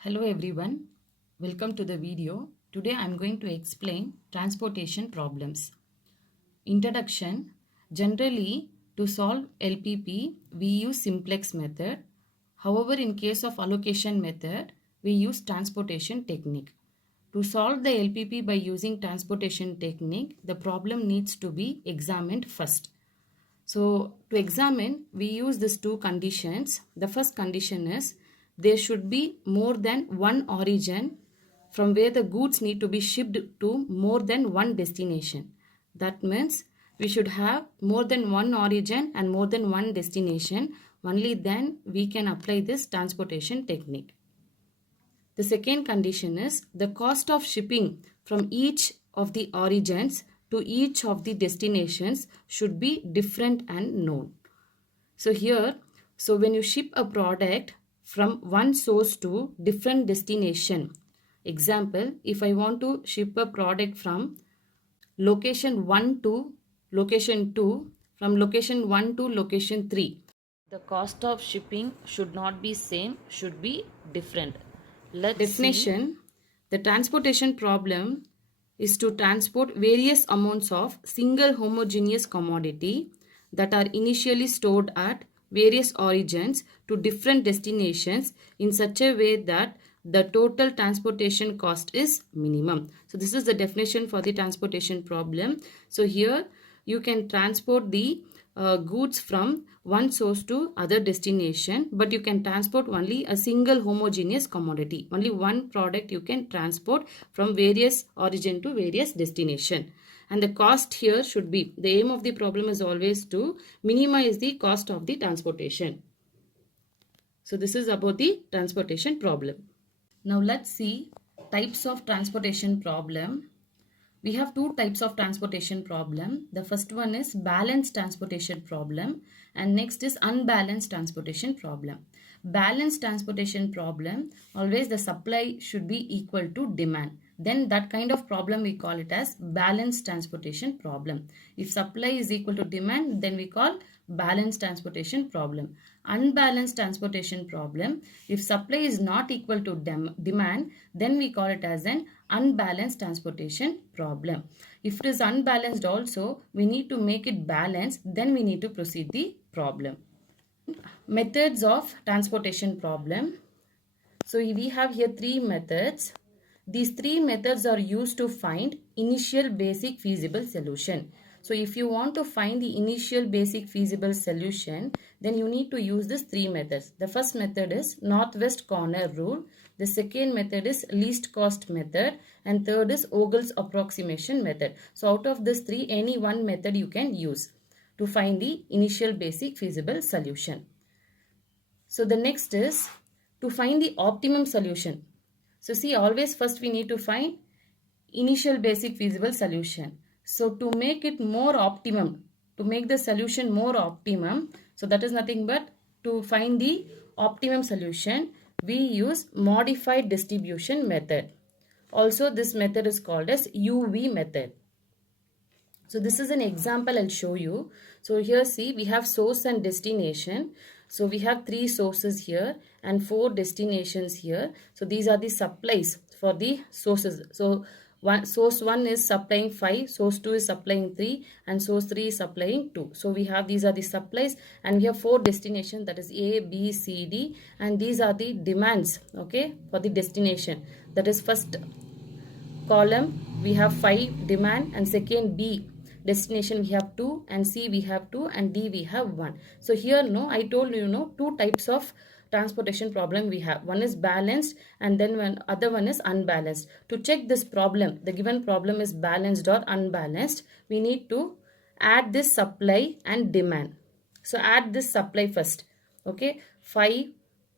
Hello everyone, welcome to the video. Today I am going to explain transportation problems. Introduction. Generally, to solve LPP, we use simplex method. However, in case of allocation method, we use transportation technique. To solve the LPP by using transportation technique, the problem needs to be examined first. So to examine, we use these two conditions. The first condition is there should be more than one origin from where the goods need to be shipped to more than one destination. That means we should have more than one origin and more than one destination. Only then we can apply this transportation technique. The second condition is the cost of shipping from each of the origins to each of the destinations should be different and known. So here, when you ship a product from one source to different destination, example, if I want to ship a product from location 1 to location 2, from location 1 to location 3, the cost of shipping should not be same, should be different. Let's definition. The transportation problem is to transport various amounts of single homogeneous commodity that are initially stored at various origins to different destinations in such a way that the total transportation cost is minimum. So this is the definition for the transportation problem. So here you can transport the goods from one source to other destination, but you can transport only a single homogeneous commodity. Only one product you can transport from various origin to various destination. And the cost here should be, the aim of the problem is always to minimize the cost of the transportation. So this is about the transportation problem. Now let's see types of transportation problem. We have two types of transportation problem. The first one is balanced transportation problem and next is unbalanced transportation problem. Balanced transportation problem, always the supply should be equal to demand. Then that kind of problem we call it as balanced transportation problem. If supply is equal to demand, then we call balanced transportation problem. Unbalanced transportation problem, if supply is not equal to demand, then we call it as an unbalanced transportation problem. If it is unbalanced also, we need to make it balanced, then we need to proceed the problem. Methods of transportation problem. So we have here three methods. These three methods are used to find initial basic feasible solution. So if you want to find the initial basic feasible solution, then you need to use these three methods. The first method is northwest corner rule. The second method is least cost method. And third is Ogle's approximation method. So out of these three, any one method you can use to find the initial basic feasible solution. So the next is to find the optimum solution. So see, always first we need to find initial basic feasible solution. So to make it more optimum, to make the solution more optimum, so that is nothing but to find the optimum solution, we use modified distribution method. Also this method is called as UV method. So this is an example I'll show you. So here see, we have source and destination. So we have three sources here and four destinations here. So these are the supplies for the sources. So source 1 is supplying 5, source 2 is supplying 3 and source 3 is supplying 2. So we have, these are the supplies and we have four destinations, that is A, B, C, D, and these are the demands, okay, for the destination. That is first column we have 5 demand and second B destination we have 2 and C we have 2 and D we have 1. So here I told you two types of transportation problem we have. One is balanced and then other one is unbalanced. To check this problem, the given problem is balanced or unbalanced, we need to add this supply and demand. So add this supply first. Okay, 5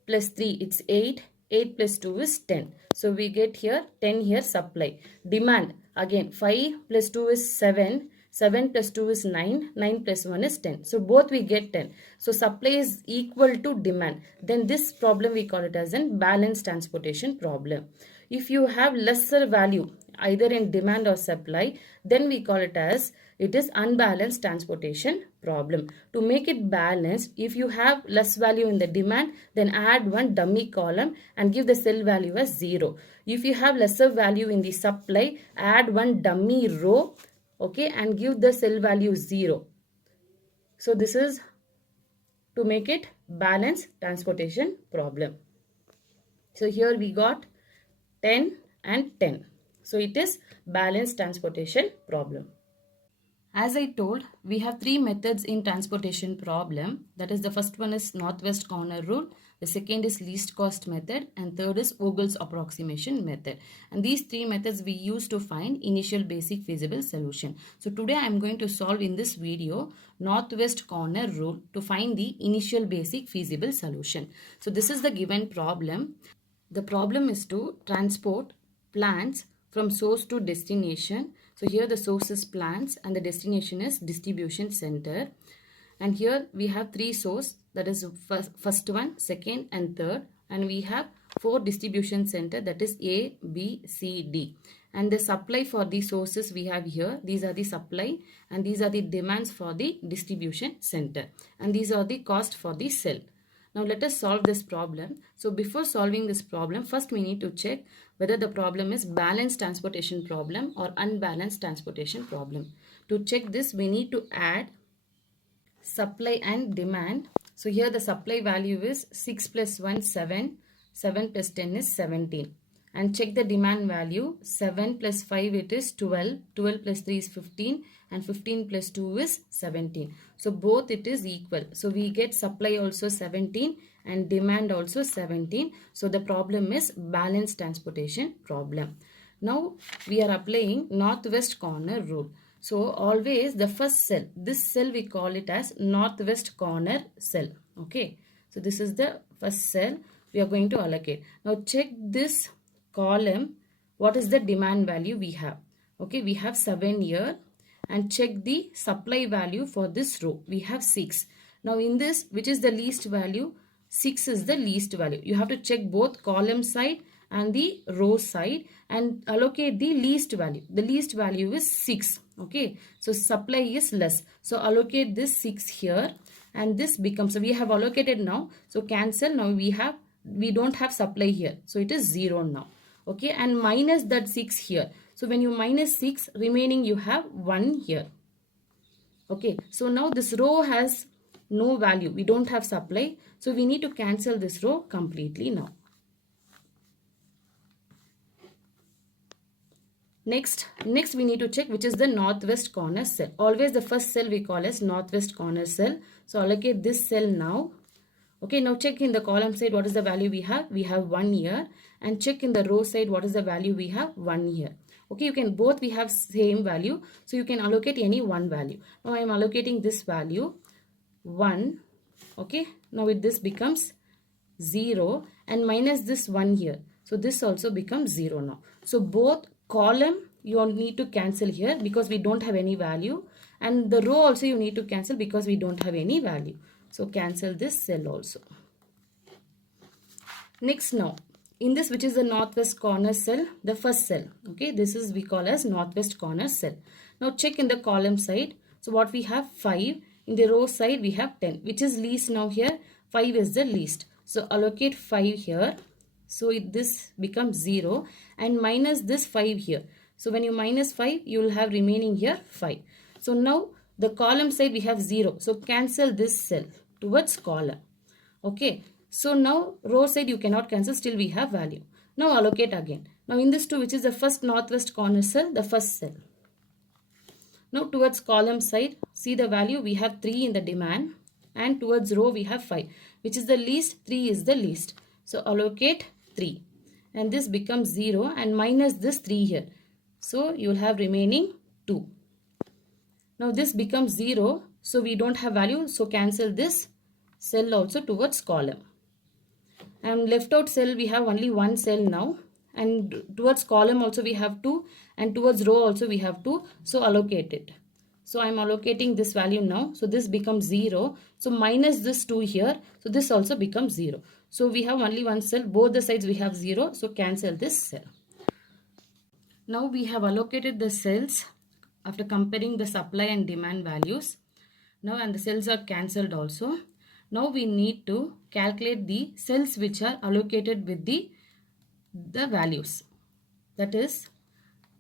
plus 3 it's 8. 8 plus 2 is 10. So we get here 10 here supply. Demand again 5 plus 2 is 7. 7 plus 2 is 9. 9 plus 1 is 10. So both we get 10. So supply is equal to demand. Then this problem we call it as a balanced transportation problem. If you have lesser value either in demand or supply, then we call it as it is unbalanced transportation problem. To make it balanced, if you have less value in the demand, then add one dummy column and give the cell value as 0. If you have lesser value in the supply, add one dummy row, okay, and give the cell value 0. So this is to make it balanced transportation problem. So here we got 10 and 10. So it is balanced transportation problem. As I told, we have three methods in transportation problem. That is, the first one is northwest corner rule, the second is least cost method, and third is Vogel's approximation method. And these three methods we use to find initial basic feasible solution. So today I am going to solve in this video northwest corner rule to find the initial basic feasible solution. So this is the given problem. The problem is to transport plants from source to destination. So here the source is plants and the destination is distribution center. And here we have three source, that is first one, second and third. And we have four distribution center, that is A, B, C, D. And the supply for these sources we have here. These are the supply and these are the demands for the distribution center. And these are the cost for the cell. Now let us solve this problem. So before solving this problem, first we need to check whether the problem is balanced transportation problem or unbalanced transportation problem. To check this, we need to add supply and demand. So here the supply value is 6 plus 1, 7. 7 plus 10 is 17. And check the demand value. 7 plus 5 it is 12. 12 plus 3 is 15. And 15 plus 2 is 17. So both it is equal. So we get supply also 17 and demand also 17. So the problem is balanced transportation problem. Now we are applying northwest corner rule. So always the first cell, this cell we call it as northwest corner cell. Okay. So this is the first cell we are going to allocate. Now check this column. What is the demand value we have? Okay. We have 7 here. And check the supply value for this row. We have 6. Now in this, which is the least value? 6 is the least value. You have to check both column side and the row side and allocate the least value. The least value is 6. Okay. So supply is less. So allocate this 6 here and this becomes, so we have allocated now. So cancel. Now we don't have supply here. So it is 0 now. Okay. And minus that 6 here. So when you minus 6, remaining you have 1 here. Okay. So now this row has no value. We don't have supply. So we need to cancel this row completely now. Next we need to check which is the northwest corner cell. Always the first cell we call as northwest corner cell. So allocate this cell now. Okay, now check in the column side what is the value we have. We have 1 here. And check in the row side what is the value we have. 1 here. Okay, you can both we have same value. So you can allocate any one value. Now I am allocating this value 1. Okay, now with this becomes 0 and minus this 1 here. So this also becomes 0 now. So both column you need to cancel here because we don't have any value. And the row also you need to cancel because we don't have any value. So cancel this cell also. Next now. In this, which is the northwest corner cell, the first cell. Okay, this is we call as northwest corner cell. Now check in the column side. So what we have 5. In the row side we have 10. Which is least now here? 5 is the least. So allocate 5 here. So this becomes 0 and minus this 5 here. So when you minus 5, you will have remaining here 5. So now the column side we have 0. So cancel this cell towards column. Okay. So now row side you cannot cancel, still we have value. Now allocate again. Now in this 2, which is the first northwest corner cell, the first cell. Now towards column side, see the value, we have 3 in the demand and towards row we have 5. Which is the least? 3 is the least. So allocate 3 and this becomes 0 and minus this 3 here. So you will have remaining 2. Now this becomes 0. So we don't have value. So cancel this cell also towards column. And left out cell we have only 1 cell now. And towards column also we have 2. And towards row also we have 2. So allocate it. So I am allocating this value now. So this becomes 0. So minus this 2 here. So this also becomes 0. So we have only 1 cell. Both the sides we have 0. So cancel this cell. Now we have allocated the cells after comparing the supply and demand values. Now and the cells are cancelled also. Now we need to calculate the cells which are allocated with the values. That is,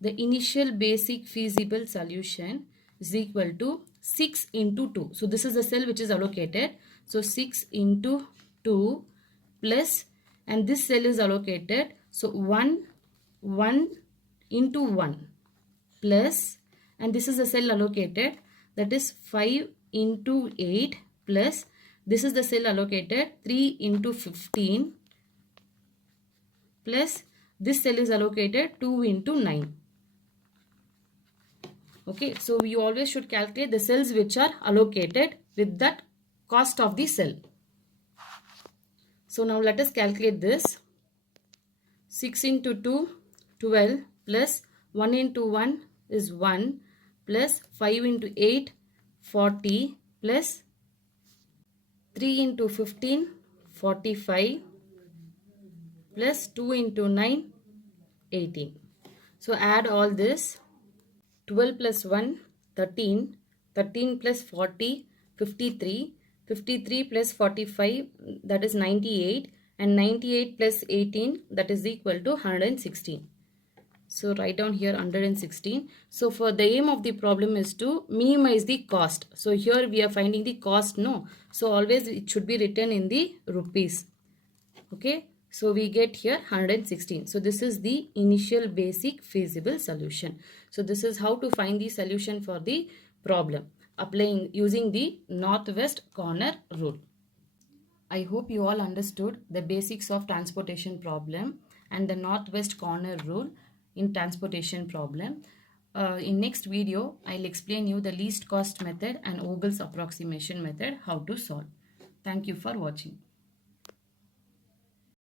the initial basic feasible solution is equal to 6 into 2. So this is the cell which is allocated. So 6 into 2 plus, and this cell is allocated. So 1 into 1 plus, and this is the cell allocated, that is 5 into 8 plus, this is the cell allocated 3 into 15 plus, this cell is allocated 2 into 9. Okay, so you always should calculate the cells which are allocated with that cost of the cell. So now let us calculate this. 6 into 2, 12 plus 1 into 1 is 1 plus 5 into 8, 40 plus 3 into 15, 45 plus 2 into 9, 18. So add all this. 12 plus 1, 13, 13 plus 40, 53, 53 plus 45, that is 98, and 98 plus 18, that is equal to 116. So write down here 116. So for the aim of the problem is to minimize the cost. So here we are finding the cost, no. So always it should be written in the rupees. Okay. So we get here 116. So this is the initial basic feasible solution. So this is how to find the solution for the problem using the northwest corner rule. I hope you all understood the basics of transportation problem and the northwest corner rule in transportation problem. In next video, I'll explain you the least cost method and Ogle's approximation method, how to solve. Thank you for watching.